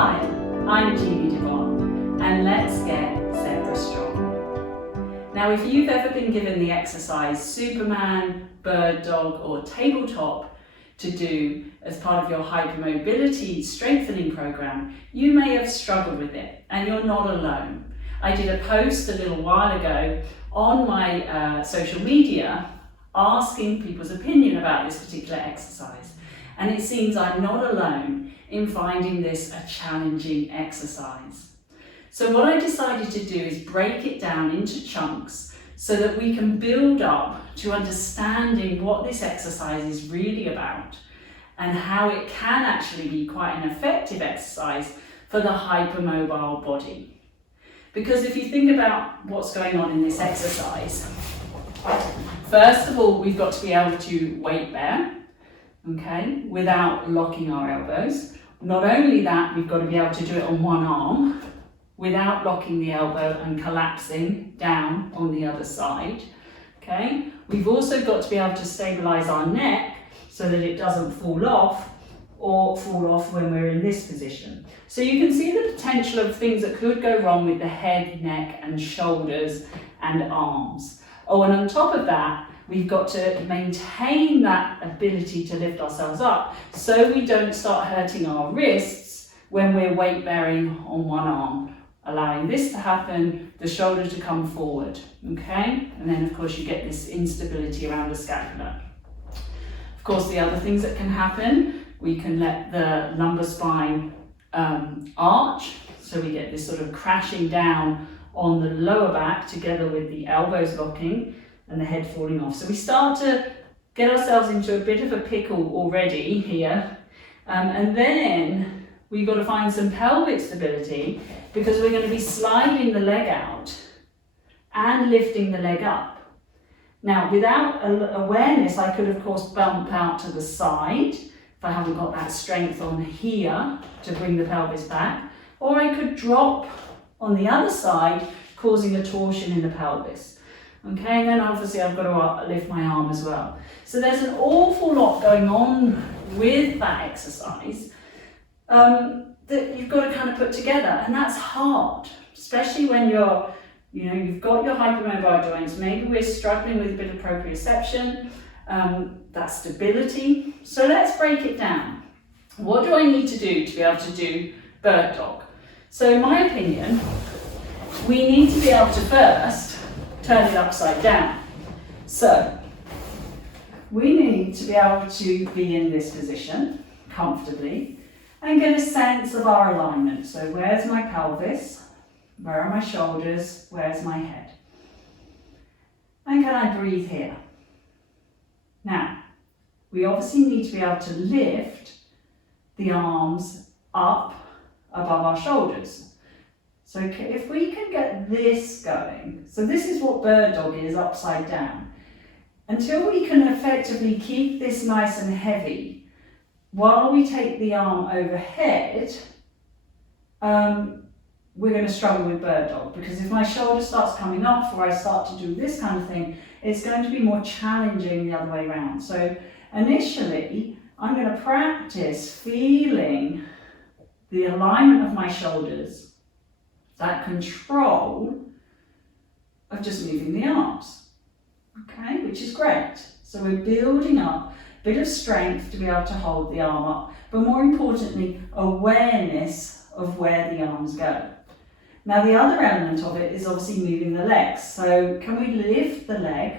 Hi, I'm Jeannie and let's get zebra strong. Now, if you've ever been given the exercise Superman, bird dog or tabletop to do as part of your hypermobility strengthening program, you may have struggled with it and you're not alone. I did a post a little while ago on my social media asking people's opinion about this particular exercise, and it seems I'm not alone in finding this a challenging exercise. So what I decided to do is break it down into chunks so that we can build up to understanding what this exercise is really about and how it can actually be quite an effective exercise for the hypermobile body. Because if you think about what's going on in this exercise, first of all, we've got to be able to weight bear, okay, without locking our elbows. Not only that, we've got to be able to do it on one arm without locking the elbow and collapsing down on the other side, okay? We've also got to be able to stabilize our neck so that it doesn't fall off or fall off when we're in this position. So you can see the potential of things that could go wrong with the head, neck and shoulders and arms. Oh, and on top of that, we've got to maintain that ability to lift ourselves up so we don't start hurting our wrists when we're weight bearing on one arm, allowing this to happen, the shoulder to come forward, okay? And then of course you get this instability around the scapula. Of course, the other things that can happen, we can let the lumbar spine arch, so we get this sort of crashing down on the lower back together with the elbows locking and the head falling off. So we start to get ourselves into a bit of a pickle already here. And then we've got to find some pelvic stability because we're going to be sliding the leg out and lifting the leg up. Now, without awareness, I could of course bump out to the side if I haven't got that strength on here to bring the pelvis back, or I could drop on the other side, causing a torsion in the pelvis. Okay, and then obviously I've got to lift my arm as well. So there's an awful lot going on with that exercise that you've got to kind of put together, and that's hard, especially when you've got your hypermobile joints. Maybe we're struggling with a bit of proprioception, that stability. So let's break it down. What do I need to do to be able to do bird dog? So in my opinion, we need to be able to first turn it upside down. So we need to be able to be in this position comfortably and get a sense of our alignment. So where's my pelvis? Where are my shoulders? Where's my head? And can I breathe here? Now, we obviously need to be able to lift the arms up above our shoulders. So if we can get this going, so this is what bird dog is, upside down. Until we can effectively keep this nice and heavy, while we take the arm overhead, we're going to struggle with bird dog, because if my shoulder starts coming off or I start to do this kind of thing, it's going to be more challenging the other way around. So initially, I'm going to practice feeling the alignment of my shoulders, that control of just moving the arms, okay, which is great. So we're building up a bit of strength to be able to hold the arm up, but more importantly, awareness of where the arms go. Now the other element of it is obviously moving the legs. So can we lift the leg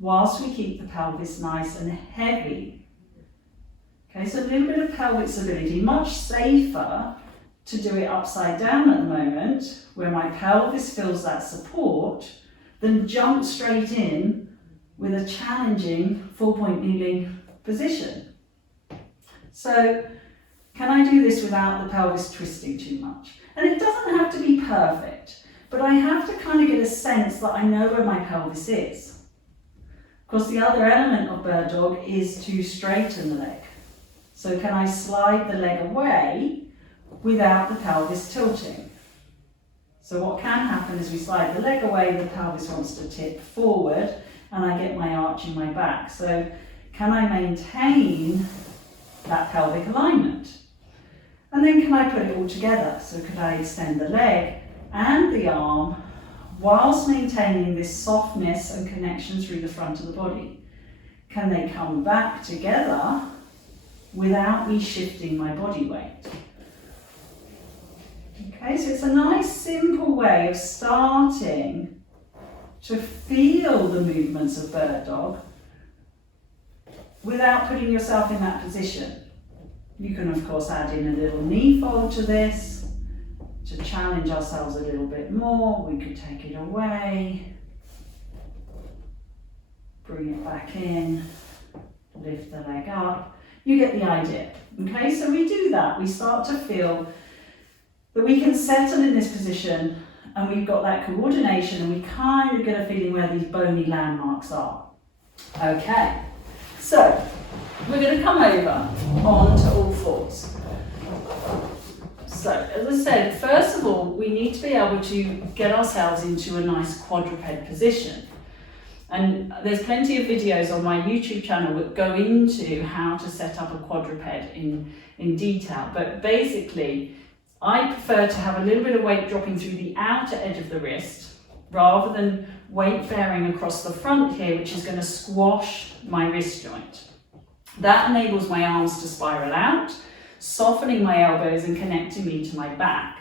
whilst we keep the pelvis nice and heavy? Okay, so a little bit of pelvic stability, much safer to do it upside down at the moment, where my pelvis feels that support, than jump straight in with a challenging 4-point kneeling position. So can I do this without the pelvis twisting too much? And it doesn't have to be perfect, but I have to kind of get a sense that I know where my pelvis is. Of course, the other element of bird dog is to straighten the leg. So can I slide the leg away without the pelvis tilting? So what can happen is we slide the leg away, the pelvis wants to tip forward, and I get my arch in my back. So can I maintain that pelvic alignment? And And then can I put it all together? So could I extend the leg and the arm whilst maintaining this softness and connection through the front of the body? Can they come back together without me shifting my body weight? Okay, so it's a nice simple way of starting to feel the movements of bird dog without putting yourself in that position. You can of course add in a little knee fold to this to challenge ourselves a little bit more. We could take it away, bring it back in, lift the leg up. You get the idea. Okay, so we do that. We start to feel that we can settle in this position and we've got that coordination and we kind of get a feeling where these bony landmarks are. Okay, so we're going to come over onto all fours. So, as I said, first of all, we need to be able to get ourselves into a nice quadruped position. And there's plenty of videos on my YouTube channel that go into how to set up a quadruped in detail. But basically, I prefer to have a little bit of weight dropping through the outer edge of the wrist rather than weight bearing across the front here, which is going to squash my wrist joint. That enables my arms to spiral out, softening my elbows and connecting me to my back.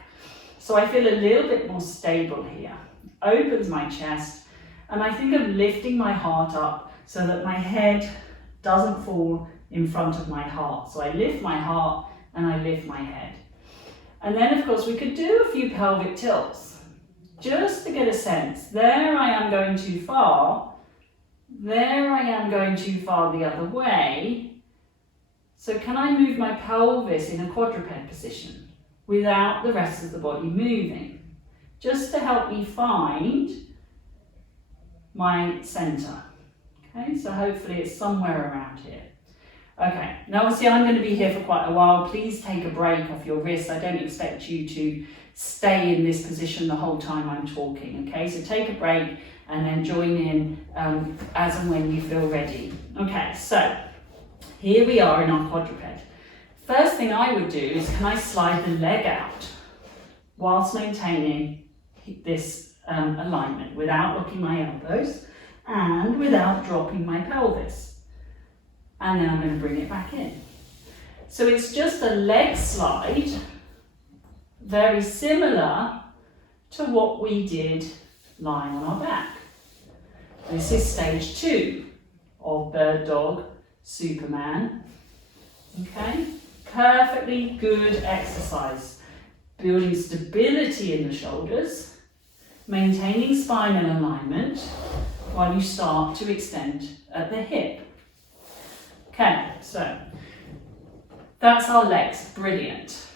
So I feel a little bit more stable here. Opens my chest, and I think of lifting my heart up so that my head doesn't fall in front of my heart. So I lift my heart and I lift my head. And then of course we could do a few pelvic tilts just to get a sense. There I am going too far. There I am going too far the other way. So can I move my pelvis in a quadruped position without the rest of the body moving? Just to help me find my center. Okay, so hopefully it's somewhere around here. Okay, now obviously I'm going to be here for quite a while. Please take a break off your wrist. I don't expect you to stay in this position the whole time I'm talking. Okay, so take a break and then join in as and when you feel ready. Okay, so here we are in our quadruped. First thing I would do is, can I slide the leg out whilst maintaining this alignment without locking my elbows and without dropping my pelvis? And then I'm going to bring it back in. So it's just a leg slide, very similar to what we did lying on our back. This is stage 2 of bird dog, Superman. Okay, perfectly good exercise. Building stability in the shoulders, maintaining spinal alignment while you start to extend at the hip. Okay, so that's our legs, brilliant.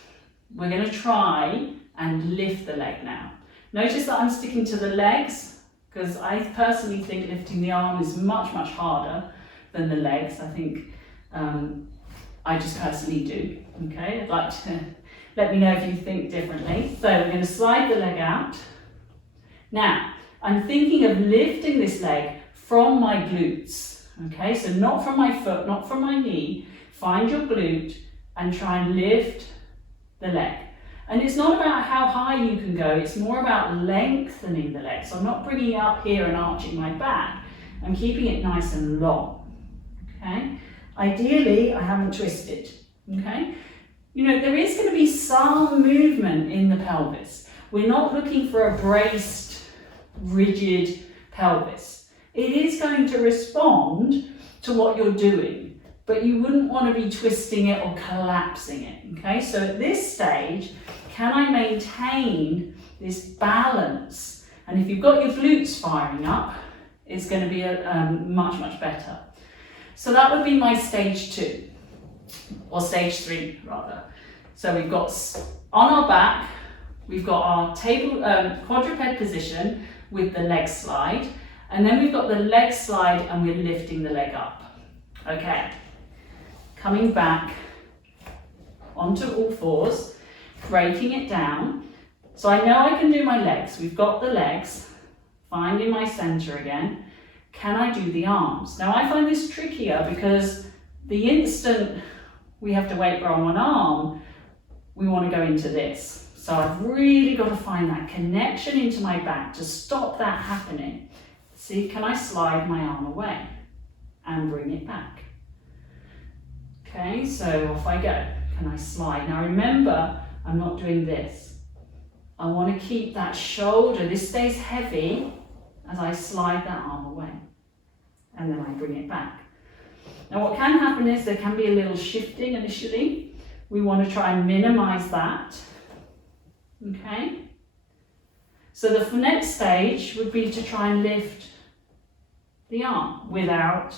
We're going to try and lift the leg now. Notice that I'm sticking to the legs because I personally think lifting the arm is much, much harder than the legs. I think I just personally do. Okay, I'd like to let me know if you think differently. So we're going to slide the leg out. Now, I'm thinking of lifting this leg from my glutes. Okay, so not from my foot, not from my knee. Find your glute and try and lift the leg. And it's not about how high you can go, it's more about lengthening the leg. So I'm not bringing it up here and arching my back. I'm keeping it nice and long. Okay, ideally I haven't twisted. Okay, you know, there is going to be some movement in the pelvis. We're not looking for a braced, rigid pelvis. It is going to respond to what you're doing, but you wouldn't want to be twisting it or collapsing it. Okay, so at this stage, can I maintain this balance? And if you've got your glutes firing up, it's going to be much, much better. So that would be my stage 2, or stage 3 rather. So we've got on our back, we've got our table quadruped position with the leg slide. And then we've got the leg slide and we're lifting the leg up. Okay, coming back onto all fours, breaking it down. So I know I can do my legs. We've got the legs, finding my center again. Can I do the arms? Now I find this trickier because the instant we have to weight bear on one arm, we want to go into this. So I've really got to find that connection into my back to stop that happening. See, can I slide my arm away and bring it back? Okay, so off I go. Can I slide? Now remember, I'm not doing this. I want to keep that shoulder, this stays heavy as I slide that arm away. And then I bring it back. Now what can happen is there can be a little shifting initially. We want to try and minimize that. Okay? So the next stage would be to try and lift the arm without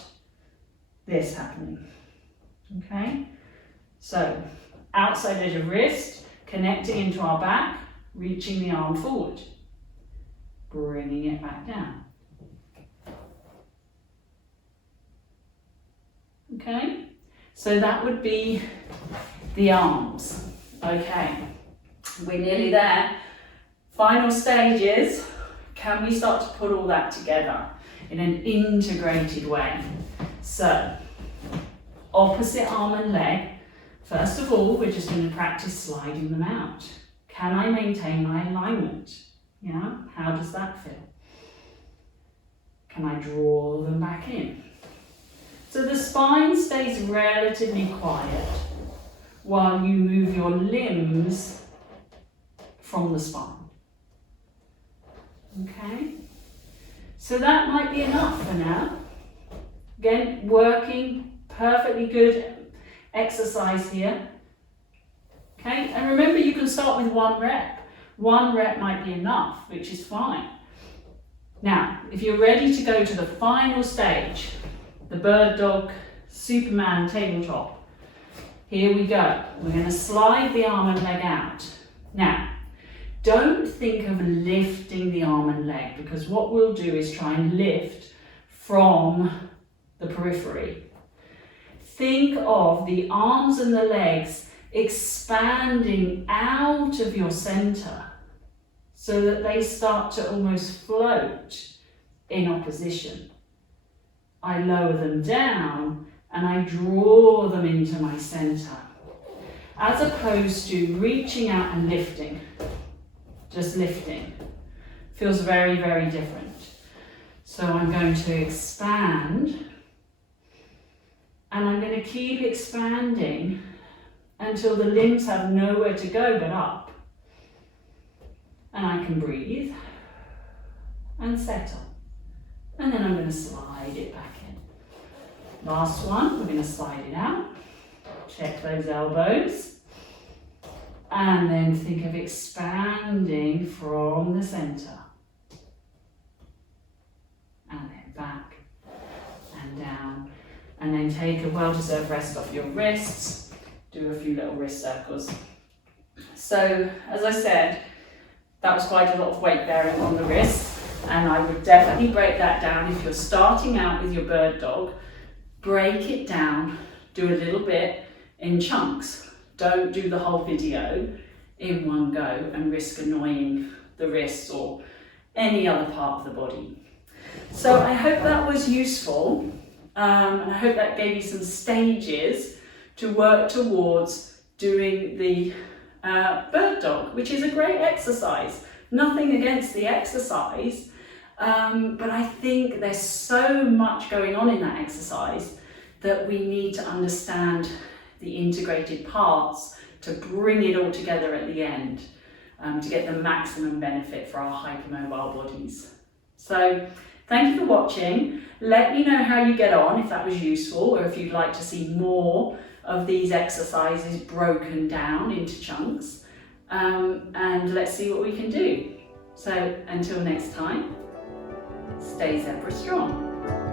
this happening. Okay? So outside edge of wrist, connecting into our back, reaching the arm forward, bringing it back down. Okay, so that would be the arms. Okay, we're nearly there. Final stages, can we start to put all that together in an integrated way? So, opposite arm and leg. First of all, we're just going to practice sliding them out. Can I maintain my alignment? Yeah, how does that feel? Can I draw them back in? So the spine stays relatively quiet while you move your limbs from the spine. Okay? So that might be enough for now. Again, working, perfectly good exercise here. Okay, and remember you can start with 1 rep. 1 rep might be enough, which is fine. Now, if you're ready to go to the final stage, the bird dog, Superman tabletop, here we go. We're going to slide the arm and leg out. Now, don't think of lifting the arm and leg, because what we'll do is try and lift from the periphery. Think of the arms and the legs expanding out of your center so that they start to almost float in opposition. I lower them down and I draw them into my center, as opposed to reaching out and lifting. Just lifting feels very, very different. So I'm going to expand, and I'm going to keep expanding until the limbs have nowhere to go but up. And I can breathe and settle. And then I'm going to slide it back in. Last one, we're going to slide it out. Check those elbows. And then think of expanding from the center. And then back and down. And then take a well-deserved rest off your wrists. Do a few little wrist circles. So, as I said, that was quite a lot of weight bearing on the wrist. And I would definitely break that down. If you're starting out with your bird dog, break it down. Do a little bit in chunks. Don't do the whole video in one go and risk annoying the wrists or any other part of the body. So I hope that was useful, and I hope that gave you some stages to work towards doing the bird dog, which is a great exercise. Nothing against the exercise, but I think there's so much going on in that exercise that we need to understand the integrated parts to bring it all together at the end, to get the maximum benefit for our hypermobile bodies. So thank you for watching. Let me know how you get on, if that was useful, or if you'd like to see more of these exercises broken down into chunks, and let's see what we can do. So until next time, stay zebra strong.